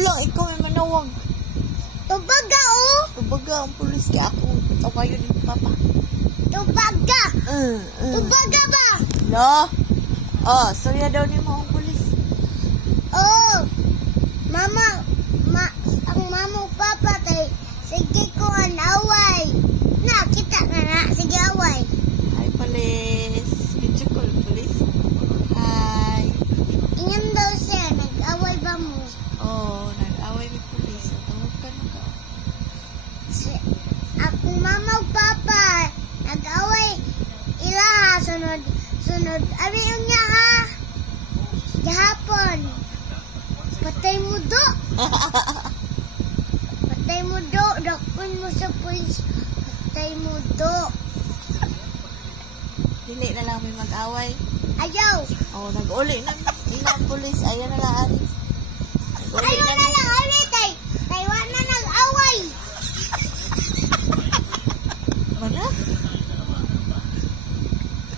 lang, ikaw ay manawag. Tubaga, oh. Tubaga ang pulis kay ako. O kayo ni Papa. Tubaga. Tubaga ba? No. Oh, sorry daw ni mo ang pulis. Oh. Mama, ang mama o papa tay, sige ko ang away. Na, kita na. Sige, away. Hi, pulis. Video call, pulis. Hi. Ingan daw siya, nag-away ba mo? Oh, nag-away ni pulis. Tawag ka na ka. Akong mama o papa, nag-away. Ilaha, sunod. Abi yung niya ha. Gahapon. Patay mo do. Patay mo do. Dakpon mo sa pulis. Patay mo do. Dili na lang may mag-away. Ayaw. Oh, nag-uli na. Ina ang pulis. Ayan na lang, Ari. Nag-uli Ayaw na lang. Ayaw tay. Taiwan na nag-away. Mana?